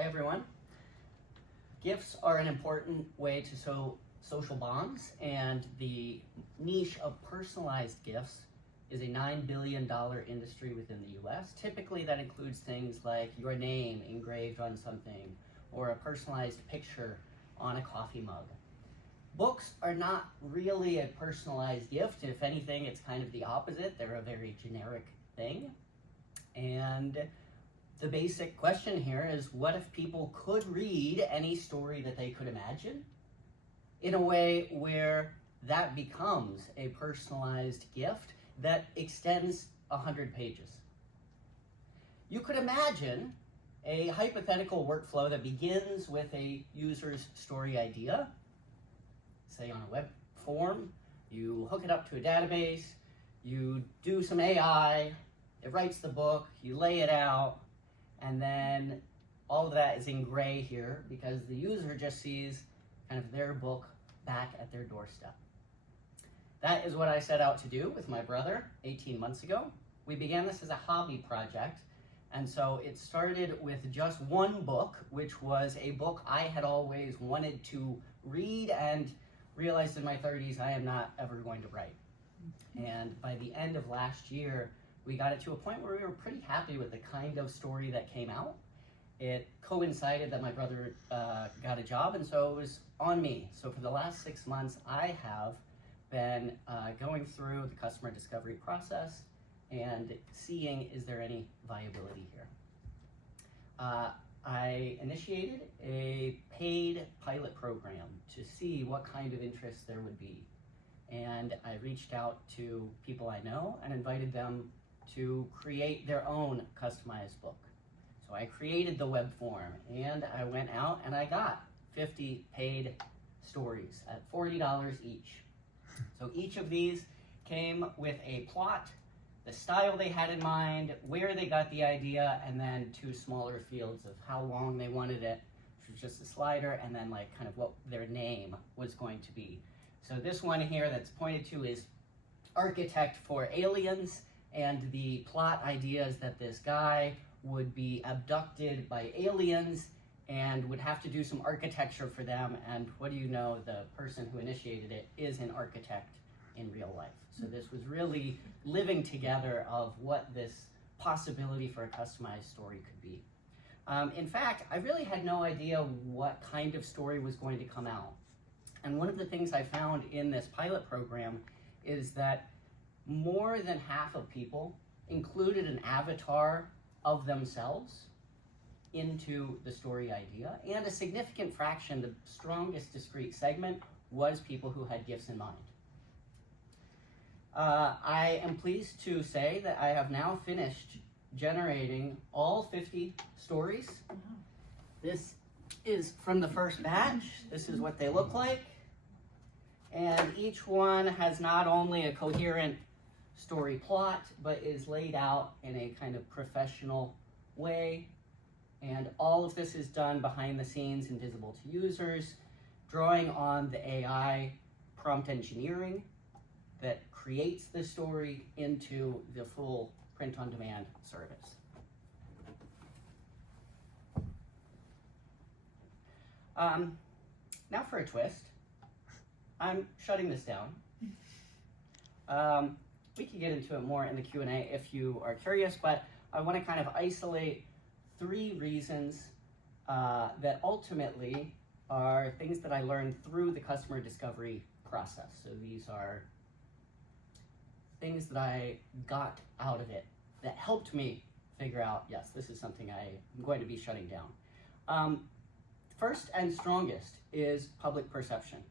Hi everyone. Gifts are an important way to sow social bonds, and the niche of personalized gifts is a $9 billion industry within the US. Typically that includes things like your name engraved on something or a personalized picture on a coffee mug. Books are not really a personalized gift. If anything, it's kind of the opposite. They're a very generic thing. And the basic question here is, what if people could read any story that they could imagine in a way where that becomes a personalized gift that extends 100 pages? You could imagine a hypothetical workflow that begins with a user's story idea, say on a web form. You hook it up to a database, you do some AI, it writes the book, you lay it out, and then all of that is in gray here because the user just sees kind of their book back at their doorstep. That is what I set out to do with my brother 18 months ago. We began this as a hobby project, and so it started with just one book, which was a book I had always wanted to read and realized in my 30s I am not ever going to write. And by the end of last year, we got it to a point where we were pretty happy with the kind of story that came out. It coincided that my brother got a job, and so it was on me. So for the last 6 months, I have been going through the customer discovery process and seeing, is there any viability here? I initiated a paid pilot program to see what kind of interest there would be. And I reached out to people I know and invited them to create their own customized book. So I created the web form, and I went out and I got 50 paid stories at $40 each. So each of these came with a plot, the style they had in mind, where they got the idea, and then 2 smaller fields of how long they wanted it, which was just a slider, and then like kind of what their name was going to be. So this one here that's pointed to is Architect for Aliens, and the plot idea is that this guy would be abducted by aliens and would have to do some architecture for them, and what do you know, the person who initiated it is an architect in real life. So this was really living together of what this possibility for a customized story could be. In fact, I really had no idea what kind of story was going to come out. And one of the things I found in this pilot program is that more than half of people included an avatar of themselves into the story idea, and a significant fraction, the strongest discrete segment, was people who had gifts in mind. I am pleased to say that I have now finished generating all 50 stories. This is from the first batch. This is what they look like. And each one has not only a coherent story plot, but is laid out in a kind of professional way. And all of this is done behind the scenes, invisible to users, drawing on the AI prompt engineering that creates the story into the full print-on-demand service. Now for a twist. I'm shutting this down. We can get into it more in the Q&A if you are curious, but I want to kind of isolate 3 reasons that ultimately are things that I learned through the customer discovery process. So these are things that I got out of it that helped me figure out, yes, this is something I'm going to be shutting down. First and strongest is public perception.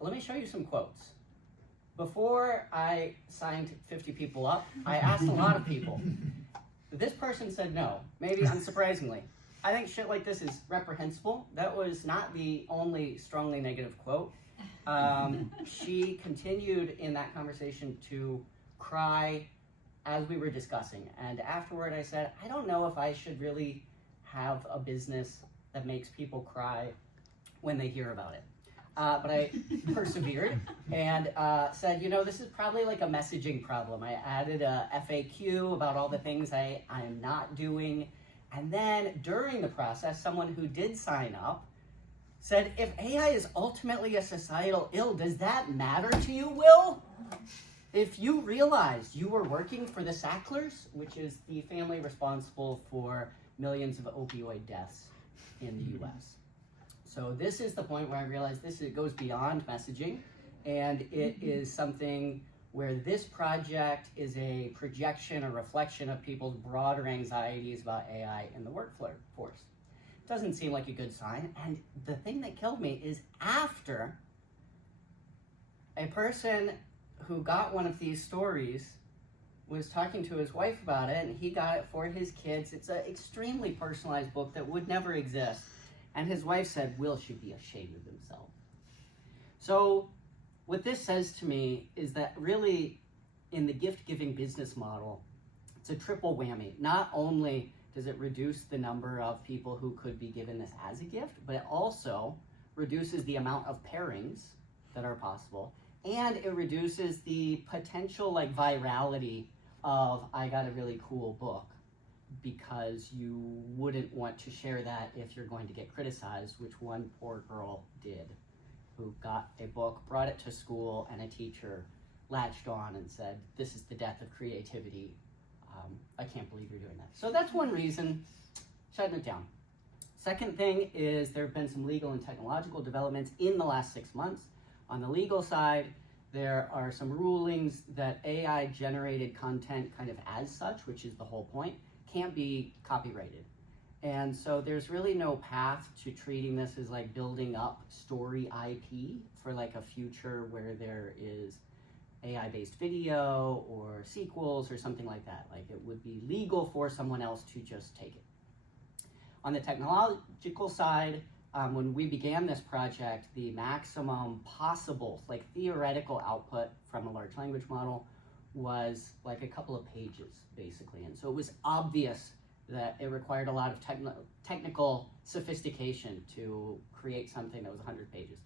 Let me show you some quotes. Before I signed 50 people up, I asked a lot of people. This person said no, maybe unsurprisingly. I think shit like this is reprehensible. That was not the only strongly negative quote. She continued in that conversation to cry as we were discussing. And afterward I said, I don't know if I should really have a business that makes people cry when they hear about it. But I persevered and said, you know, this is probably like a messaging problem. I added a FAQ about all the things I am not doing, And then during the process, someone who did sign up said, if AI is ultimately a societal ill, does that matter to you, Will? If you realized you were working for the Sacklers, which is the family responsible for millions of opioid deaths in the US. So this is the point where I realized it goes beyond messaging, and it is something where this project is a projection or reflection of people's broader anxieties about AI in the workforce. Doesn't seem like a good sign. And the thing that killed me is after a person who got one of these stories was talking to his wife about it, and he got it for his kids. It's an extremely personalized book that would never exist. And his wife said, Will should be ashamed of himself. So what this says to me is that really in the gift-giving business model, it's a triple whammy. Not only does it reduce the number of people who could be given this as a gift, but it also reduces the amount of pairings that are possible, and it reduces the potential virality of I got a really cool book, because you wouldn't want to share that if you're going to get criticized, which one poor girl did, who got a book, brought it to school, and a teacher latched on and said, this is the death of creativity. I can't believe you're doing that. So that's one reason, shutting it down. Second thing is there have been some legal and technological developments in the last 6 months. On the legal side, there are some rulings that AI-generated content kind of as such, which is the whole point, can't be copyrighted. And so there's really no path to treating this as building up story IP for a future where there is AI-based video or sequels or something like that. It would be legal for someone else to just take it. On the technological side, when we began this project, the maximum possible, theoretical output from a large language model was a couple of pages, basically. And so it was obvious that it required a lot of technical sophistication to create something that was 100 pages.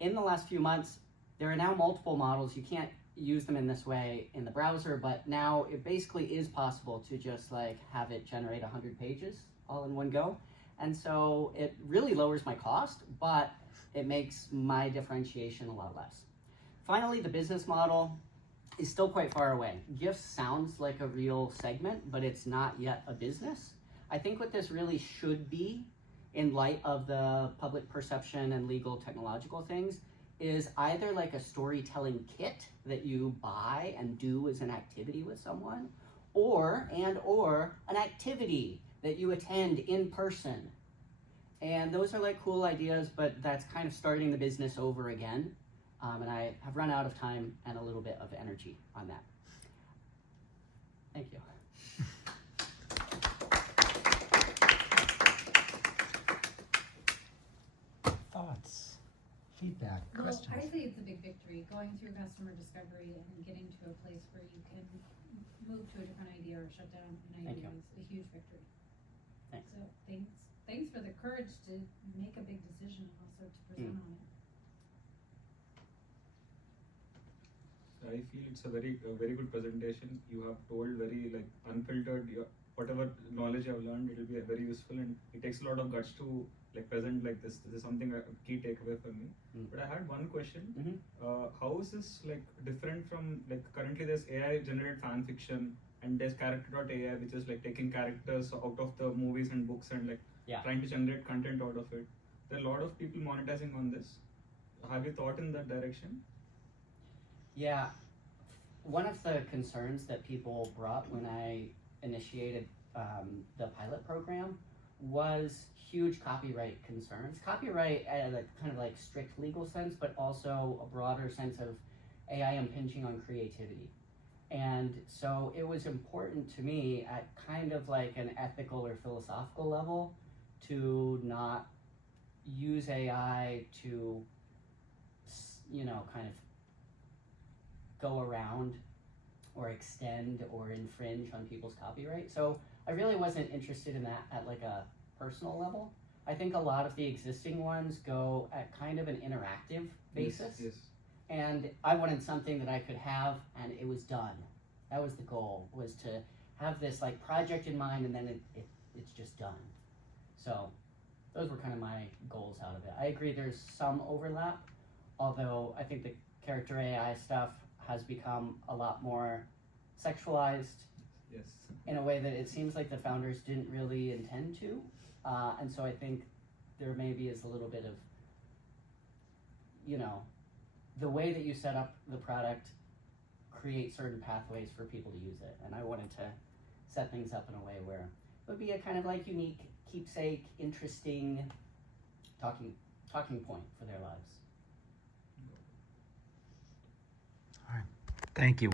In the last few months, there are now multiple models. You can't use them in this way in the browser, but now it basically is possible to just have it generate 100 pages all in one go. And so it really lowers my cost, but it makes my differentiation a lot less. Finally, the business model is still quite far away. Gifts sounds like a real segment, but it's not yet a business. I think what this really should be, in light of the public perception and legal technological things, is either a storytelling kit that you buy and do as an activity with someone, or an activity that you attend in person. And those are cool ideas, but that's kind of starting the business over again. And I have run out of time and a little bit of energy on that. Thank you. Thoughts, feedback, questions? Well, I think it's a big victory, going through customer discovery and getting to a place where you can move to a different idea or shut down an idea is a huge victory. Thanks. So thanks for the courage to make a big decision and also to present on it. I feel it's a very good presentation. You have told very unfiltered, whatever knowledge you have learned, it will be very useful, and it takes a lot of guts to present like this. This is something a key takeaway for me. But I had one question. How is this different from currently there's AI generated fan fiction, and there's character.ai, which is taking characters out of the movies and books and trying to generate content out of it. There are a lot of people monetizing on this. Have you thought in that direction? Yeah, one of the concerns that people brought when I initiated the pilot program was huge copyright concerns. Copyright at a kind of strict legal sense, but also a broader sense of AI impinging on creativity. And so it was important to me at kind of an ethical or philosophical level to not use AI to, kind of go around or extend or infringe on people's copyright. So I really wasn't interested in that at a personal level. I think a lot of the existing ones go at kind of an interactive basis. Yes. And I wanted something that I could have and it was done. That was the goal, was to have this project in mind, and then it it's just done. So those were kind of my goals out of it. I agree there's some overlap, although I think the character AI stuff has become a lot more sexualized Yes. in a way that it seems like the founders didn't really intend to. And so I think there maybe is a little bit of, you know, the way that you set up the product create certain pathways for people to use it. And I wanted to set things up in a way where it would be a kind of like unique, keepsake, interesting talking point for their lives. Thank you.